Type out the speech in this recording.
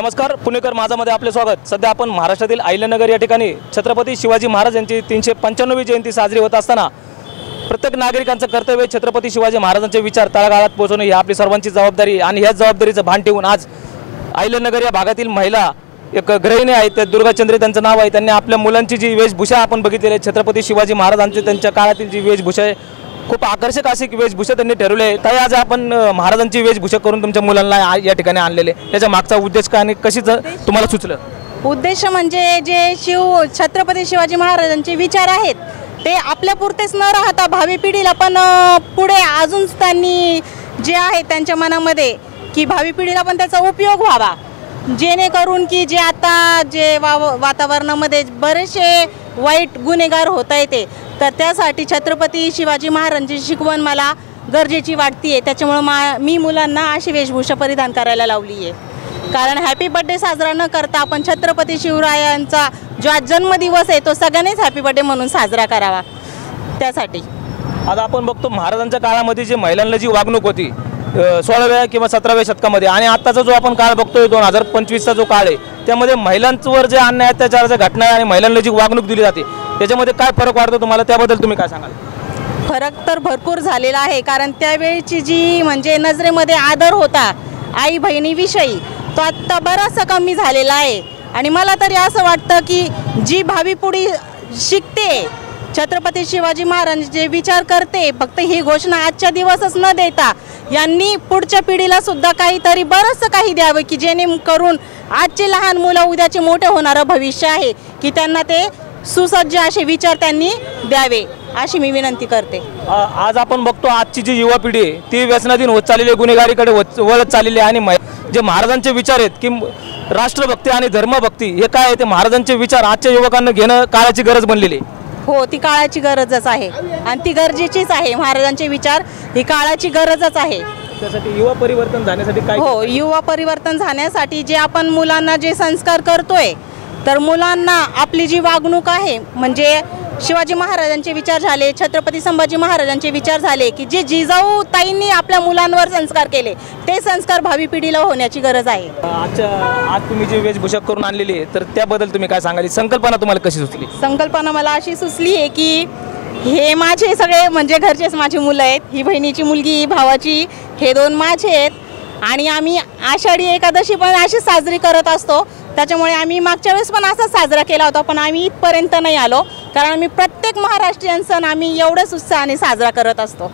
नमस्कार, पुणेकर माझामध्ये आपले स्वागत। सध्या आपण महाराष्ट्रातील अहिल्यानगर या ठिकाणी छत्रपती शिवाजी महाराज यांची 395वी जयंती साजरी होत असताना प्रत्येक नागरिकांचं कर्तव्य छत्रपती शिवाजी महाराजांचे विचार तळागाळात पोहोचवणे ही आपली सर्वांची जबाबदारी आणि ह्या जबाबदारीचं भान ठेवून आज अहिल्यानगर या भागातील महिला एक गृहिणी आहेत, त्या दुर्गाचंद्री त्यांचं नाव आहे। त्यांनी आपल्या मुलांची जी वेशभूषा आपण बघितलेली आहे छत्रपती शिवाजी महाराजांची त्यांच्या काळातील जी वेशभूषा आहे खूप आकर्षक अशी वेशभूषा त्यांनी ठरवली आहे। ताई, आज आपण महाराजांची वेशभूषा करून तुमच्या मुलांना या ठिकाणी आणलेले, त्याच्या मागचा उद्देश काय आणि कशी तुम्हाला सुचलं? उद्देश म्हणजे जे छत्रपती शिवाजी महाराजांचे विचार आहेत ते आपल्यापुरतेच न राहता भावी पिढीला पण पुढे अजून त्यांनी जे आहे त्यांच्या मनामध्ये की भावी पिढीला पण त्याचा उपयोग व्हावा, जेणेकरून की जे आता जे वातावरणामध्ये बरेचसे वाईट गुन्हेगार होत आहे तर त्यासाठी छत्रपती शिवाजी महाराजांची शिकवण मला गरजेची वाटते। त्याच्यामुळे मी मुलांना अशी वेशभूषा परिधान करायला लावली आहे, कारण हॅपी बर्थडे साजरा न करता आपण छत्रपती शिवरायांचा जो आज जन्मदिवस आहे तो सगळ्यांनीच हॅपी बर्थडे म्हणून साजरा करावा। त्यासाठी आज आपण बघतो महाराजांच्या काळामध्ये जे महिलांना जी वागणूक होती 16व्या किंवा 17व्या शतकामध्ये आणि आत्ताचा जो आपण काळ बघतोय 2025चा जो काळ आहे त्यामध्ये महिलांवर जे अन्याय अत्याचाराच्या घटना आणि महिलांना जी वागणूक दिली जाते त्याच्यामध्ये काय फरक वाटतो तुम्हाला, त्याबद्दल तुम्ही काय सांगाल? फरक तर भरपूर झालेला आहे, कारण त्यावेळची जी म्हणजे नजरेमध्ये आदर होता आई बहिणीविषयी तो आत्ता बराचसा कमी झालेला आहे। आणि मला तरी असं वाटतं की जी भावी पिढी शिकते छत्रपती शिवाजी महाराज जे विचार करते, फक्त ही घोषणा आजच्या दिवसच न देता यांनी पुढच्या पिढीला सुद्धा काहीतरी बरंचसं काही द्यावं की जेणेकरून आजचे लहान मुलं उद्याचे मोठे होणारं भविष्य आहे की त्यांना ते सुसज्ज असे विचार त्यांनी द्यावे अशी मी विनंती करते। आज आपण बघतो आजची जी युवा पिढी आहे ती व्यसनाधीन होत चाललेली, गुन्हेगारीकडे वळत चाललेली आणि जे महाराजांचे विचार आहेत की राष्ट्रभक्ती आणि धर्मभक्ती हे काय आहे ते महाराजांचे विचार आजच्या युवकांना घेणं काळाची गरज बनलेली आहे। हो, ती काळाची गरजच आहे आणि ती गरजेचीच आहे। महाराजांचे विचार ही काळाची गरजच आहे। त्यासाठी युवा परिवर्तन झाण्यासाठी काय? हो, युवा परिवर्तन झाण्यासाठी जे आपण मुलांना जे संस्कार करतोय तर मुलांना आपली जी वागणूक आहे म्हणजे शिवाजी महाराजांचे विचार झाले, छत्रपती संभाजी महाराजांचे विचार झाले की जे जिजाऊ ताईंनी आपल्या मुलांवर संस्कार केले ते संस्कार भावी पिढीला होण्याची गरज आहे। आज तुम्ही जी वेशभूषा करून आणलेली आहे तर त्याबद्दल तुम्ही काय सांगाल? संकल्पना तुम्हाला कशी सुचली? संकल्पना मला अशी सुचली आहे की हे माझे सगळे म्हणजे घरचेच माझी मुलं आहेत, ही बहिणीची मुलगी, भावाची, हे दोन माझे आहेत आणि आम्ही आषाढी एकादशी पण अशी साजरी करत असतो। त्याच्यामुळे आम्ही मागच्या वेळेस पण असा साजरा केला होता पण आम्ही इथपर्यंत नाही आलो, कारण आम्ही प्रत्येक महाराष्ट्रीयन सण आम्ही एवढ्याच उत्साहाने साजरा करत असतो।